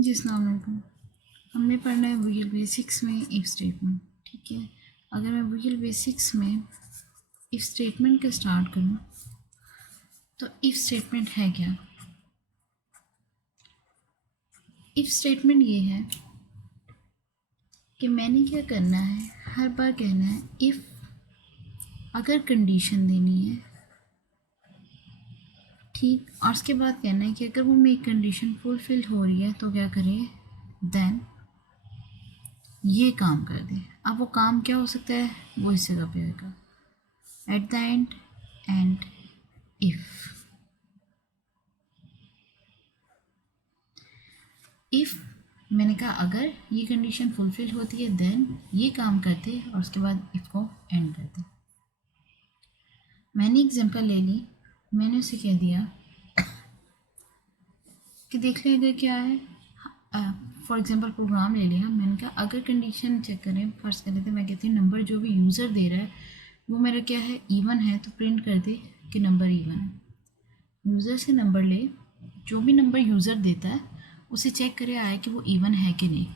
जी अस्सलाम वालेकुम। हमने पढ़ना है विजुअल बेसिक्स में इफ़ स्टेटमेंट। ठीक है, अगर मैं विजुअल बेसिक्स में इफ़ स्टेटमेंट का स्टार्ट करूँ तो इफ़ स्टेटमेंट है क्या? इफ़ स्टेटमेंट ये है कि मैंने क्या करना है, हर बार कहना है इफ़ अगर कंडीशन देनी है, ठीक, और उसके बाद कहना है कि अगर वो मेरी कंडीशन फुलफिल हो रही है तो क्या करें, देन ये काम कर दे। अब वो काम क्या हो सकता है, वो इस जगह पे आएगा एट द एंड इफ़ मैंने कहा अगर ये कंडीशन फुलफिल होती है देन ये काम करते और उसके बाद इफ़ को एंड करते। मैंने एग्जांपल ले ली, मैंने उसे कह दिया कि देख ले अगर क्या है, फॉर एग्जांपल प्रोग्राम ले लिया, मैंने कहा अगर कंडीशन चेक करें, फर्स्ट कर लेते, मैं कहती हूँ नंबर जो भी यूज़र दे रहा है वो मेरा क्या है, इवन है, तो प्रिंट कर दे कि नंबर इवन है। यूज़र से नंबर ले, जो भी नंबर यूज़र देता है उसे चेक करे आए कि वो इवन है कि नहीं।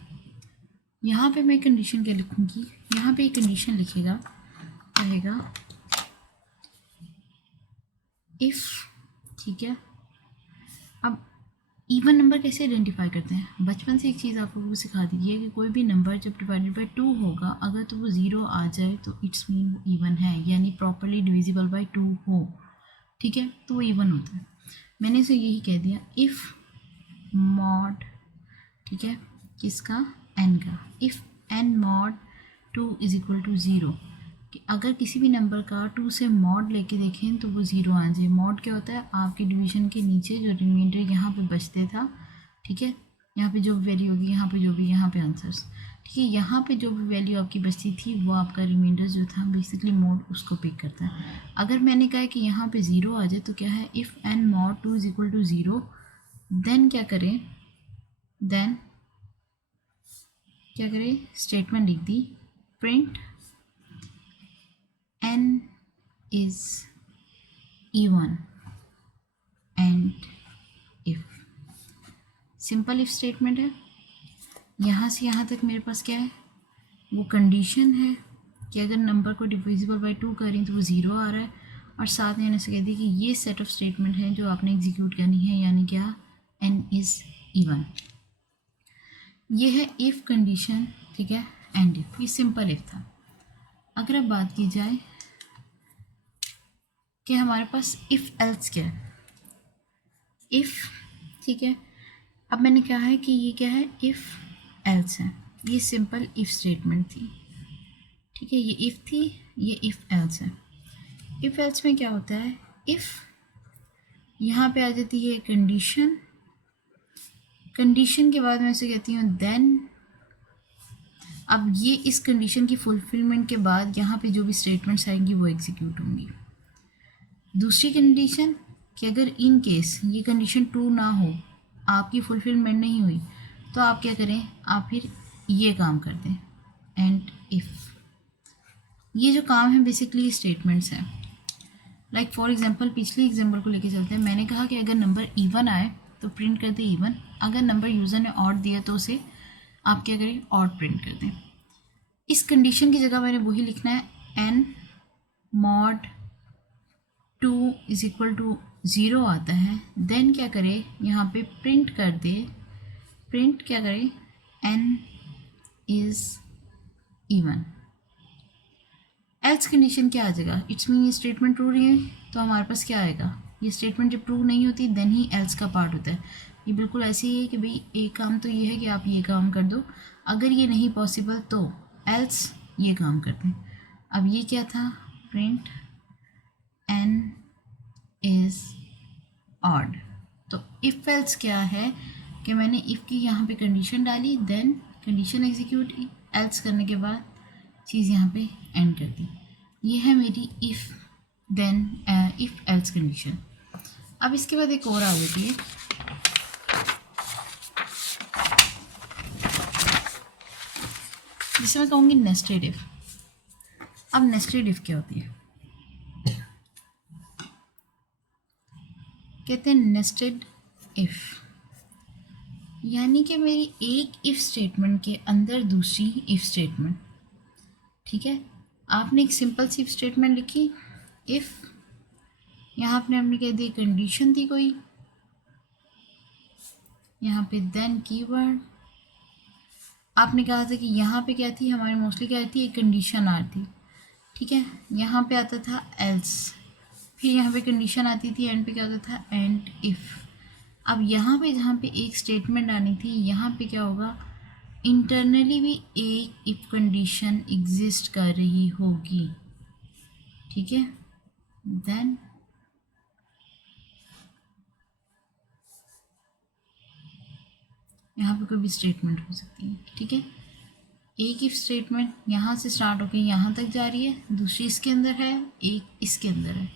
यहाँ पे मैं कंडीशन क्या लिखूँगी, यहाँ पे एक कंडीशन लिखेगा, कहेगा इफ़, ठीक है। अब इवन नंबर कैसे आइडेंटिफाई करते हैं, बचपन से एक चीज़ आपको वो सिखा दी है कि कोई भी नंबर जब डिवाइडेड बाई 2 होगा अगर तो वो 0 आ जाए तो इट्स मीन वो इवन है, यानी प्रॉपरली डिविजिबल बाई 2 हो, ठीक है, तो वो इवन होता है। मैंने इसे यही कह दिया इफ़ मॉड, ठीक है, किसका, एन का, if n mod 2 is equal to 0, कि अगर किसी भी नंबर का 2 से मॉड लेके देखें तो वो 0 आ जाए। मॉड क्या होता है, आपकी डिवीजन के नीचे जो रिमाइंडर यहाँ पे बचते था, ठीक है, यहाँ पे जो भी वैल्यू होगी, यहाँ पे जो भी, यहाँ पे आंसर्स, ठीक है, यहाँ पे जो भी वैल्यू आपकी बचती थी वो आपका रिमाइंडर जो था बेसिकली मॉड उसको पिक करता है। अगर मैंने कहा कि यहाँ पे 0 आ जाए तो क्या है, if n mod 2 is equal to 0, then क्या करें, देन क्या करें, स्टेटमेंट लिख दी, print n is even end if. Simple if statement है। यहाँ से यहाँ तक मेरे पास क्या है, वो कंडीशन है कि अगर नंबर को डिविजिबल बाई 2 करें तो वो 0 आ रहा है, और साथ में मैंने से कह दी कि ये सेट ऑफ स्टेटमेंट है जो आपने एग्जीक्यूट करनी है, यानी क्या, n इज़ इवन। ये है इफ़ कंडीशन, ठीक है, एंड इफ, ये सिंपल इफ था। अगर अब बात की जाए कि हमारे पास इफ़ एल्स क्या है, इफ़, ठीक है, अब मैंने कहा है कि ये क्या है, इफ़ एल्स है, ये सिंपल इफ़ स्टेटमेंट थी, ठीक है, ये इफ़ थी, ये इफ़ एल्स है। इफ़ एल्स में क्या होता है, इफ़ यहाँ पे आ जाती है कंडीशन, कंडीशन के बाद मैं इसे कहती हूँ देन। अब ये इस कंडीशन की फुलफिलमेंट के बाद यहाँ पे जो भी स्टेटमेंट्स आएंगी वो एग्जीक्यूट होंगी। दूसरी कंडीशन कि अगर इन केस ये कंडीशन ट्रू ना हो, आपकी फुलफिलमेंट नहीं हुई, तो आप क्या करें, आप फिर ये काम कर दें, एंड इफ़। ये जो काम है बेसिकली स्टेटमेंट्स हैं। लाइक फॉर एग्जांपल पिछले एग्जांपल को लेके चलते हैं। मैंने कहा कि अगर नंबर इवन आए तो प्रिंट कर दे इवन, अगर नंबर यूज़र ने ऑड दिया तो उसे आप क्या करें, ऑड प्रिंट कर दें। इस कंडीशन की जगह मैंने वही लिखना है, n mod 2 is equal to 0 आता है, देन क्या करें, यहाँ पे प्रिंट कर दे, प्रिंट क्या करें, n is even. Else condition क्या आ जाएगा, इट्स मीन ये स्टेटमेंट ट्रू नहीं है, तो हमारे पास क्या आएगा, ये स्टेटमेंट जब ट्रू नहीं होती देन ही एल्स का पार्ट होता है। ये बिल्कुल ऐसे ही है कि भाई एक काम तो ये है कि आप ये काम कर दो, अगर ये नहीं पॉसिबल तो एल्स ये काम करते हैं। अब ये क्या था, प्रिंट n इज़ ऑड। तो इफ़ एल्स क्या है कि मैंने इफ़ की यहाँ पे कंडीशन डाली, देन कंडीशन एग्जीक्यूट, एल्स करने के बाद चीज़ यहाँ पे एंड कर दी। ये है मेरी if then if else condition. अब इसके बाद एक और आ जाती है, जिसे मैं कहूँगी नेस्टेड इफ़। अब नेस्टेड इफ़ क्या होती है, कहते हैं नेस्टेड इफ़, यानी कि मेरी एक इफ़ स्टेटमेंट के अंदर दूसरी इफ़ स्टेटमेंट, ठीक है। आपने एक सिंपल सी इफ स्टेटमेंट लिखी, इफ़, यहाँ पे हमने कह दी कंडीशन थी कोई, यहाँ पे देन कीवर्ड, आपने कहा था कि यहाँ पे क्या थी हमारी, मोस्टली क्या थी, एक कंडीशन आ थी, ठीक है। यहाँ पे आता था एल्स, फिर यहाँ पे कंडीशन आती थी, एंड पे क्या होता था, एंड इफ़। अब यहाँ पे जहाँ पे एक स्टेटमेंट आनी थी, यहाँ पे क्या होगा, इंटरनली भी एक इफ कंडीशन एग्जिस्ट कर रही होगी, ठीक है। देन यहाँ पे कोई भी स्टेटमेंट हो सकती है, ठीक है। एक इफ स्टेटमेंट यहाँ से स्टार्ट होकर यहाँ तक जा रही है, दूसरी इसके अंदर है, एक इसके अंदर है,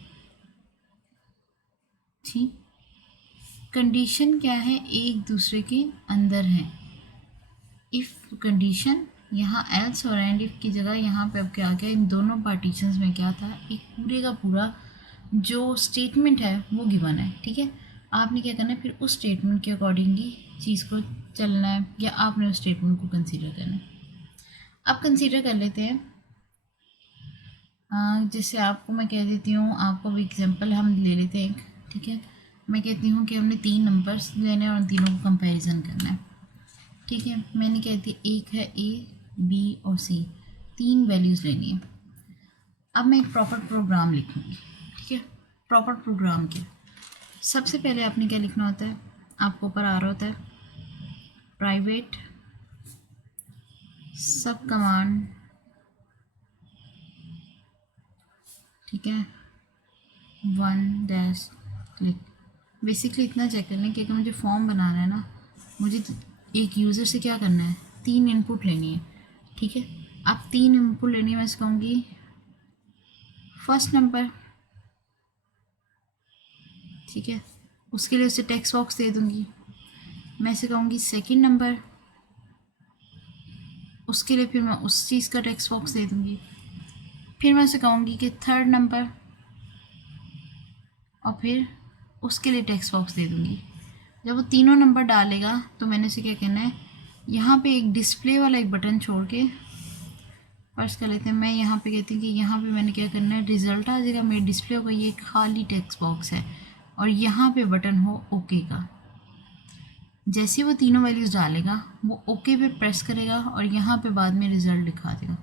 ठीक। कंडीशन क्या है, एक दूसरे के अंदर है। इफ़ कंडीशन, यहाँ एल्स और एंड इफ़ की जगह यहाँ पे अब क्या आ गया, इन दोनों पार्टीशंस में क्या था, एक पूरे का पूरा जो स्टेटमेंट है वो गिवन है, ठीक है। आपने क्या करना है, फिर उस स्टेटमेंट के अकॉर्डिंगली चीज़ को चलना है, या आपने उस स्टेटमेंट को कंसीडर करना है। अब कंसीडर कर लेते हैं, जैसे आपको मैं कह देती हूँ, आपको भी एग्जांपल हम ले लेते हैं एक, ठीक है। मैं कहती हूँ कि हमने 3 नंबर्स लेने हैं और उन तीनों को कंपैरिजन करना है, ठीक है। मैंने कह दिया एक है ए, बी और सी, 3 वैल्यूज़ लेनी है। अब मैं एक प्रॉपर प्रोग्राम लिखूँगी, ठीक है। प्रॉपर प्रोग्राम के सबसे पहले आपने क्या लिखना होता है, आपको ऊपर आ रहा होता है प्राइवेट सब कमांड, ठीक है, 1 क्लिक। बेसिकली इतना चेक कर लें कि अगर मुझे फॉर्म बनाना है ना, मुझे एक यूज़र से क्या करना है, 3 इनपुट लेनी है, ठीक है। अब 3 इनपुट लेनी है, मैं इसे कहूँगी फर्स्ट नंबर, ठीक है। उसके लिए उसे टेक्स्ट बॉक्स दे दूँगी। मैं इसे कहूँगी सेकंड नंबर, उसके लिए फिर मैं उस चीज़ का टेक्स्ट बॉक्स दे दूँगी। फिर मैं उसे कहूँगी कि थर्ड नंबर, और फिर उसके लिए टेक्स्ट बॉक्स दे दूँगी। जब वो तीनों नंबर डालेगा तो मैंने उसे क्या कहना है, यहाँ पे एक डिस्प्ले वाला एक बटन छोड़ के, फर्ज कर लेते हैं, मैं यहाँ पे कहती हूँ कि यहाँ पे मैंने क्या करना है, रिज़ल्ट आ जाएगा, मेरे डिस्प्ले होगा, ये खाली टेक्स्ट बॉक्स है, और यहाँ पे बटन हो ओके का। जैसे वो तीनों वैल्यूज़ डालेगा वो ओके पे प्रेस करेगा और यहाँ पे बाद में रिज़ल्ट दिखा देगा।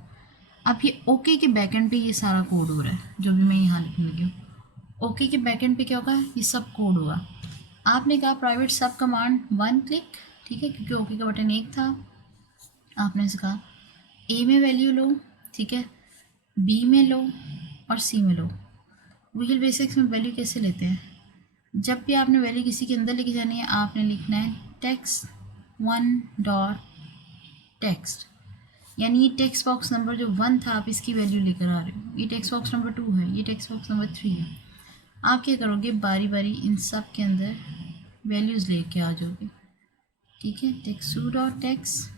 अब ये ओके के बैकएंड पे ये सारा कोड हो रहा है, जो भी मैं यहाँ लिखने लगी हूँ। ओके के बैकएंड पे क्या होगा, ये सब कोड होगा। आपने कहा प्राइवेट सब कमांड 1 क्लिक, ठीक है, क्योंकि ओके का बटन एक था। आपने से कहा ए में वैल्यू लो, ठीक है, बी में लो और सी में लो। विजुअल बेसिक्स में वैल्यू कैसे लेते हैं, जब भी आपने वैल्यू किसी के अंदर लेके जानी है, आपने लिखना है टेक्स्ट 1 डॉट टेक्स्ट, यानी ये टेक्स्ट बॉक्स नंबर जो 1 था आप इसकी वैल्यू लेकर आ रहे हो, ये टेक्स्ट बॉक्स नंबर 2 है, ये टेक्स्ट बॉक्स नंबर 3 है। आप क्या करोगे, बारी बारी इन सब के अंदर वैल्यूज़ लेके आ जाओगे, ठीक है। टेक्स्ट 2 डॉट टेक्स्ट,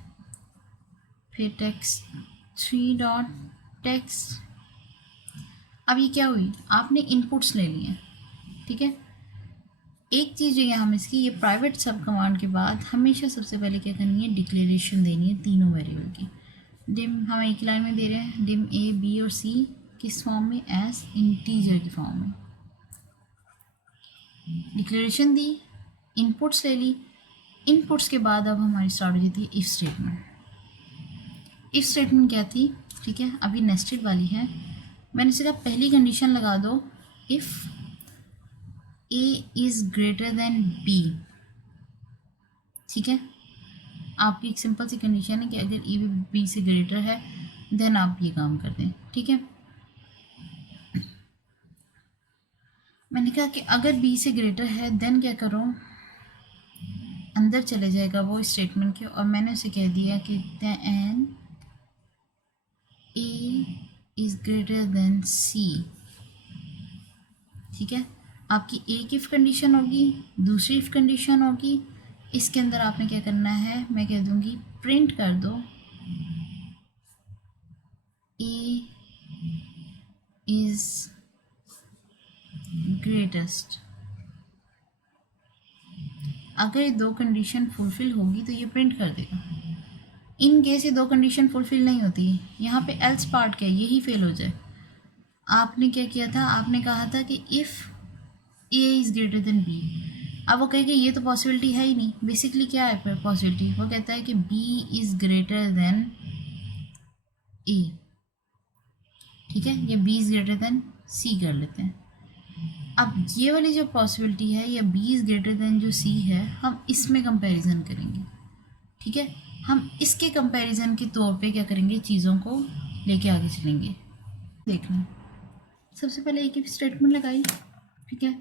फिर टेक्स्ट 3 डॉट टेक्स्ट। अब ये क्या हुई, आपने इनपुट्स ले लिए, ठीक है। एक चीज़ जो यहाँ मिस की, ये प्राइवेट सब कमांड के बाद हमेशा सबसे पहले क्या करनी है, डिक्लेरेशन देनी है तीनों वेरिएबल की। डिम हम एक लाइन में दे रहे हैं, डिम ए बी और सी किस फॉर्म में, एज इंटीजर की फॉर्म में। डिक्लेरेशन दी, इनपुट्स ले ली, इनपुट्स के बाद अब हमारी स्टार्ट हो जाती है इफ़ स्टेटमेंट। इफ़ स्टेटमेंट क्या थी, ठीक है, अभी नेस्टेड वाली है। मैंने सिर्फ पहली कंडीशन लगा दो, if a is greater than b, ठीक है। आपकी एक सिंपल सी कंडीशन है कि अगर ए बी से ग्रेटर है देन आप ये काम कर दें, ठीक है। मैंने कहा कि अगर बी से ग्रेटर है देन क्या करो, अंदर चले जाएगा वो स्टेटमेंट के, और मैंने उसे कह दिया कि then A is greater than C, ठीक है। आपकी एक इफ़ कंडीशन होगी, दूसरी इफ़ कंडीशन होगी, इसके अंदर आपने क्या करना है, मैं कह दूँगी प्रिंट कर दो ए इज़ ग्रेटेस्ट। अगर ये दो कंडीशन फुलफिल होगी तो ये प्रिंट कर देगा। इन केस ये दो कंडीशन फुलफिल नहीं होती, यहाँ पे एल्स पार्ट क्या है, यही फेल हो जाए। आपने क्या किया था, आपने कहा था कि if a is greater than b. अब वो कहेगा ये तो पॉसिबिलिटी है ही नहीं। बेसिकली क्या है पॉसिबिलिटी, वो कहता है कि बी इज़ ग्रेटर देन ए। ठीक है, या बी इज़ ग्रेटर देन सी कर लेते हैं। अब ये वाली जो पॉसिबिलिटी है, या बी इज़ ग्रेटर देन जो सी है, हम इसमें कंपैरिजन करेंगे। ठीक है, हम इसके कंपैरिजन के तौर पे क्या करेंगे, चीज़ों को लेके आगे चलेंगे। देखना, सबसे पहले एक ही स्टेटमेंट लगाई। ठीक है,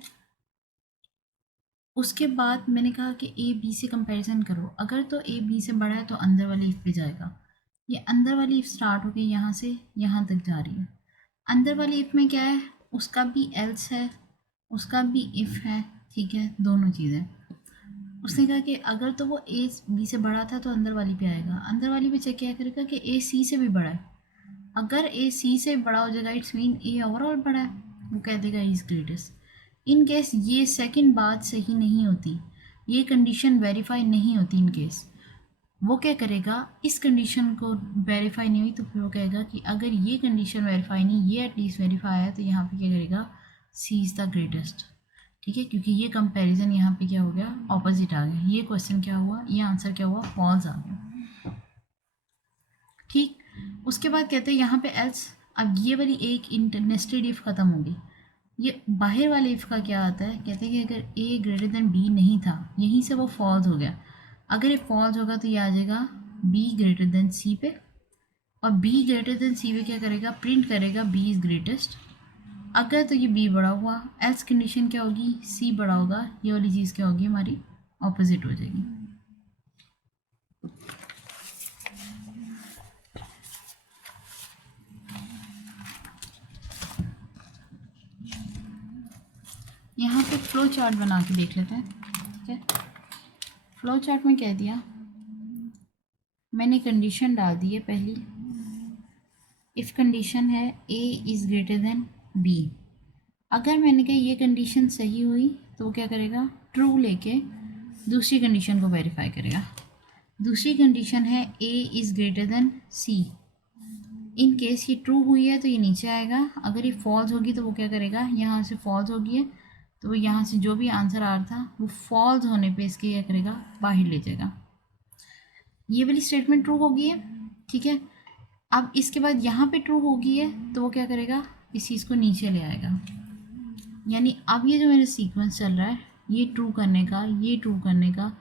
उसके बाद मैंने कहा कि ए बी से कंपैरिजन करो। अगर तो ए बी से बड़ा है तो अंदर वाली इफ़ पे जाएगा। ये अंदर वाली इफ़ स्टार्ट हो गई यहाँ से यहाँ तक जा रही है। अंदर वाली इफ़ में क्या है, उसका भी एल्स है, उसका भी इफ़ है। ठीक है, दोनों चीज़ें। उसने कहा कि अगर तो वो ए बी से बड़ा था तो अंदर वाली पे आएगा। अंदर वाली पे चेक क्या करेगा कि ए सी से भी बड़ा है। अगर ए सी से बड़ा हो जाएगा, इट्स मीन ए ओवरऑल बड़ा है, वो कह देगा इज ग्रेटेस्ट। इन केस ये सेकंड बात सही नहीं होती, ये कंडीशन वेरीफाई नहीं होती, इन केस वो क्या करेगा, इस कंडीशन को वेरीफाई नहीं हुई तो फिर वो कहेगा कि अगर ये कंडीशन वेरीफाई नहीं, ये एटलीस्ट वेरीफाई है, तो यहाँ पे क्या करेगा, सी इज़ द ग्रेटेस्ट। ठीक है, क्योंकि ये कंपैरिजन यहाँ पे क्या हो गया, ऑपोजिट आ गया। ये क्वेश्चन क्या हुआ, ये आंसर क्या हुआ, फॉल्स आ गया। ठीक, उसके बाद कहते हैं यहाँ पे एल्स। अब ये वाली एक नेस्टेड इफ ख़त्म होगी। ये बाहर वाले इफ़ का क्या आता है, कहते हैं कि अगर ए ग्रेटर देन बी नहीं था, यहीं से वो फॉल्स हो गया। अगर ये फॉल्स होगा तो ये आ जाएगा बी ग्रेटर देन सी पे, और बी ग्रेटर देन सी पे क्या करेगा, प्रिंट करेगा बी इज़ ग्रेटेस्ट। अगर तो ये बी बड़ा हुआ, एल्स कंडीशन क्या होगी, सी बड़ा होगा, ये वाली चीज़ क्या होगी, हमारी ऑपोजिट हो जाएगी। यहाँ पे फ्लो चार्ट बना के देख लेते हैं। ठीक है, फ्लो चार्ट में कह दिया, मैंने कंडीशन डाल दी है पहली। इफ़ कंडीशन है a is greater than b. अगर मैंने कहा ये कंडीशन सही हुई तो वो क्या करेगा, ट्रू लेके दूसरी कंडीशन को वेरीफाई करेगा। दूसरी कंडीशन है a is greater than c. In case ये ट्रू हुई है तो ये नीचे आएगा। अगर ये फॉल्स होगी तो वो क्या करेगा, यहाँ से फॉल्स होगी है तो वो यहाँ से जो भी आंसर आ रहा था वो फॉल्स होने पे इसके क्या करेगा, बाहर ले जाएगा। ये वाली स्टेटमेंट ट्रू होगी है। ठीक है, अब इसके बाद यहाँ पे ट्रू होगी है तो वो क्या करेगा, इस चीज़ को नीचे ले आएगा। यानी अब ये जो मेरा सीक्वेंस चल रहा है, ये ट्रू करने का, ये ट्रू करने का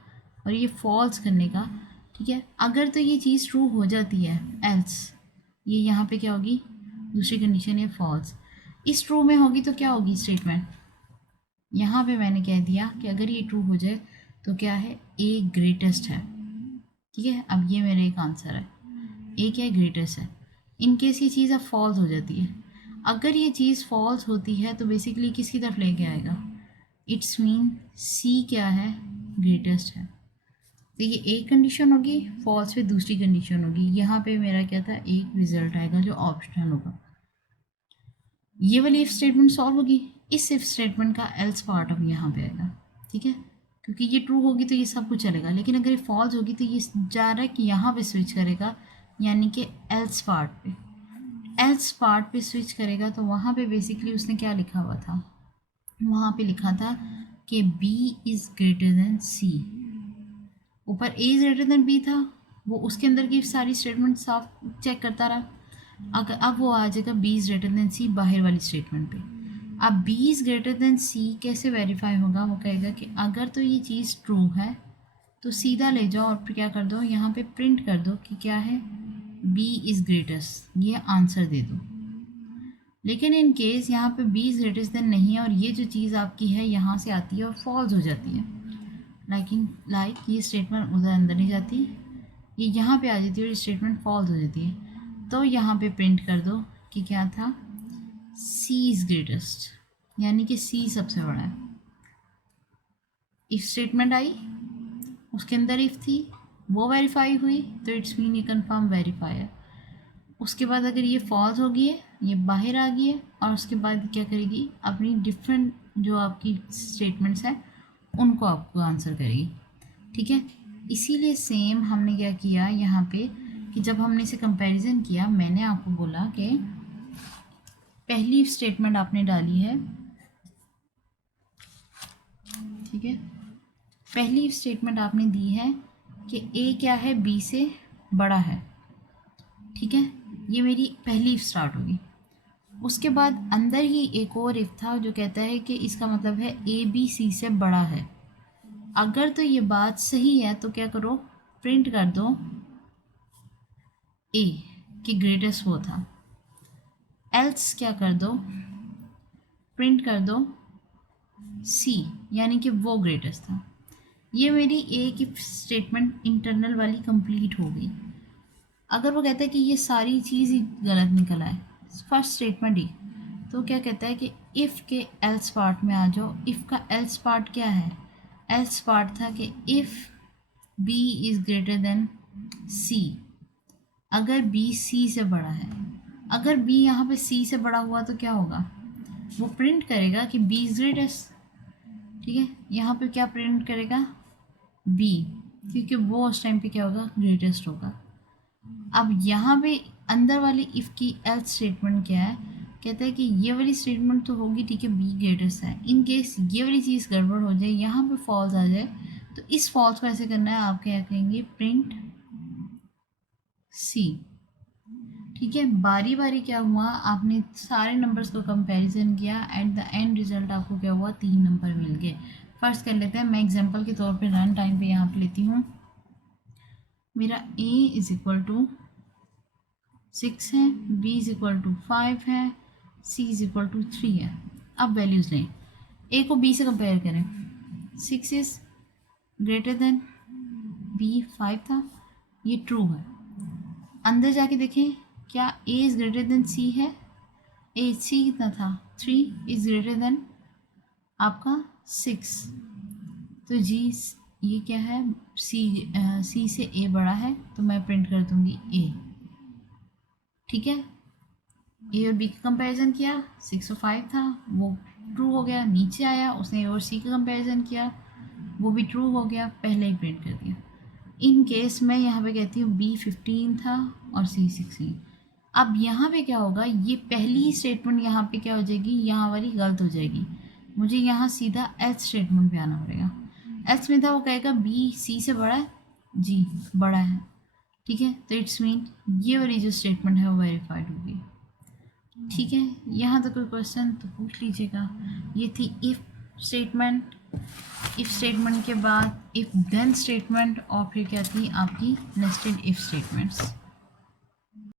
और ये फॉल्स करने का। ठीक है, अगर तो ये चीज़ ट्रू हो जाती है, एल्स ये यहाँ पे क्या होगी, दूसरी कंडीशन है फॉल्स। इस ट्रू में होगी तो क्या होगी स्टेटमेंट, यहाँ पे मैंने कह दिया कि अगर ये ट्रू हो जाए तो क्या है, ए ग्रेटेस्ट है। ठीक है, अब ये मेरा एक आंसर है, ए क्या है, ग्रेटेस्ट है। इन केस ये चीज़ अब फॉल्स हो जाती है, अगर ये चीज़ फॉल्स होती है तो बेसिकली किसकी तरफ लेके आएगा, इट्स मीन सी क्या है, ग्रेटेस्ट है। तो ये एक कंडीशन होगी, फॉल्स पे दूसरी कंडीशन होगी। यहाँ पे मेरा क्या था, एक रिजल्ट आएगा जो ऑप्शनल होगा। ये वाली इफ स्टेटमेंट सॉल्व होगी। इस इफ स्टेटमेंट का एल्स पार्ट अब यहाँ पे आएगा। ठीक है, क्योंकि ये ट्रू होगी तो ये सब कुछ चलेगा, लेकिन अगर ये फॉल्स होगी तो ये जा रहा है कि यहाँ पे स्विच करेगा, यानी कि एल्स पार्ट पे। एल्स पार्ट पे स्विच करेगा तो वहाँ पे बेसिकली उसने क्या लिखा हुआ था, वहाँ पे लिखा था कि b is greater than c. ऊपर a is greater than b था, वो उसके अंदर की सारी स्टेटमेंट साफ चेक करता रहा। अगर अब वो आ जाएगा बी इज़ ग्रेटर देन सी बाहर वाली स्टेटमेंट पे। अब बी इज़ ग्रेटर देन सी कैसे वेरीफाई होगा, वो कहेगा कि अगर तो ये चीज़ ट्रू है तो सीधा ले जाओ और फिर क्या कर दो, यहाँ पे प्रिंट कर दो कि क्या है, बी इज़ ग्रेटेस्ट, ये आंसर दे दो। लेकिन इन केस यहाँ पे बी इज़ ग्रेटेस्ट देन नहीं है और ये जो चीज़ आपकी है यहाँ से आती है और फॉल्स हो जाती है, लाइक ये स्टेटमेंट उधर अंदर नहीं जाती, ये यहाँ पे आ जाती है और स्टेटमेंट फॉल्स हो जाती है, तो यहाँ पे प्रिंट कर दो कि क्या था, सी इज़ ग्रेटेस्ट, यानी कि सी सबसे बड़ा है। इफ स्टेटमेंट आई, उसके अंदर इफ थी, वो वेरीफाई हुई तो इट्स मीन ये कन्फर्म वेरीफाई है। उसके बाद अगर ये फॉल्स हो गई है, ये बाहर आ गई है, और उसके बाद क्या करेगी, अपनी डिफरेंट जो आपकी स्टेटमेंट्स हैं उनको आपको आंसर करेगी। ठीक है। इसीलिए सेम हमने क्या किया यहाँ पे कि जब हमने इसे कंपैरिजन किया, मैंने आपको बोला कि पहली स्टेटमेंट आपने डाली है, ठीक है, पहली स्टेटमेंट आपने दी है कि ए क्या है, बी से बड़ा है, ठीक है, ये मेरी पहली इफ स्टार्ट होगी। उसके बाद अंदर ही एक और इफ था जो कहता है कि इसका मतलब है ए बी सी से बड़ा है। अगर तो ये बात सही है तो क्या करो, प्रिंट कर दो ए कि ग्रेटेस्ट वो था, एल्स क्या कर दो, प्रिंट कर दो सी यानी कि वो ग्रेटेस्ट था। ये मेरी ए की स्टेटमेंट इंटरनल वाली कंप्लीट हो गई। अगर वो कहता है कि ये सारी चीज़ ही गलत निकल आए, फर्स्ट स्टेटमेंट ही, तो क्या कहता है कि इफ़ के एल्स पार्ट में आ जाओ। इफ़ का एल्स पार्ट क्या है, एल्स पार्ट था कि if B is greater than C, अगर बी सी से बड़ा है। अगर बी यहाँ पे सी से बड़ा हुआ तो क्या होगा, वो प्रिंट करेगा कि बी इज़ ग्रेटेस्ट, ठीक है। यहाँ पे क्या प्रिंट करेगा, बी, क्योंकि वो उस टाइम पे क्या होगा, ग्रेटेस्ट होगा। अब यहाँ पे अंदर वाली इफ़ की एल्स स्टेटमेंट क्या है, कहता है कि ये वाली स्टेटमेंट तो होगी, ठीक है, बी ग्रेटेस्ट है। इन केस ये वाली चीज़ गड़बड़ हो जाए, यहाँ पे फॉल्स आ जाए, तो इस फॉल्स को ऐसे करना है, आप क्या कहेंगे, प्रिंट सी, ठीक है। बारी बारी क्या हुआ, आपने सारे नंबर्स को कंपैरिजन किया, एट द एंड रिजल्ट आपको क्या हुआ, 3 नंबर मिल गए। फर्स्ट कर लेते हैं, मैं एग्जांपल के तौर पे रन टाइम पे यहाँ पे लेती हूँ। मेरा a इज़ इक्वल टू 6 है, b इज़ इक्वल टू 5 है, c इज़ इक्वल टू 3 है। अब वैल्यूज़ लें, a को b से कंपेयर करें, 6 इज़ ग्रेटर देन b, 5 था, ये ट्रू है। अंदर जाके देखें क्या a is greater then c है, a c कितना था, 3 इज़ ग्रेटर देन आपका 6, तो जी ये क्या है, सी से ए बड़ा है, तो मैं प्रिंट कर दूंगी ए, ठीक है। ए और बी का कंपैरिजन किया, 6 और 5 था, वो ट्रू हो गया। नीचे आया, उसने ए और सी का कंपैरिजन किया, वो भी ट्रू हो गया, पहले ही प्रिंट कर दिया। इन केस मैं यहाँ पे कहती हूँ बी 15 था और सी 16। अब यहाँ पे क्या होगा, ये पहली स्टेटमेंट यहाँ पे क्या हो जाएगी, यहाँ वाली गलत हो जाएगी। मुझे यहाँ सीधा एल्स स्टेटमेंट पे आना पड़ेगा। एल्स में था, वो कहेगा बी सी से बड़ा है, जी बड़ा है, ठीक है, तो इट्स मीन ये वाली जो स्टेटमेंट है वो वेरीफाइड होगी, ठीक है। यहाँ तो कोई क्वेश्चन तो पूछ लीजिएगा। ये थी इफ़ स्टेटमेंट। इफ़ स्टेटमेंट के बाद इफ़ देन स्टेटमेंट, और फिर क्या थी आपकी नेस्टेड इफ़ स्टेटमेंट्स।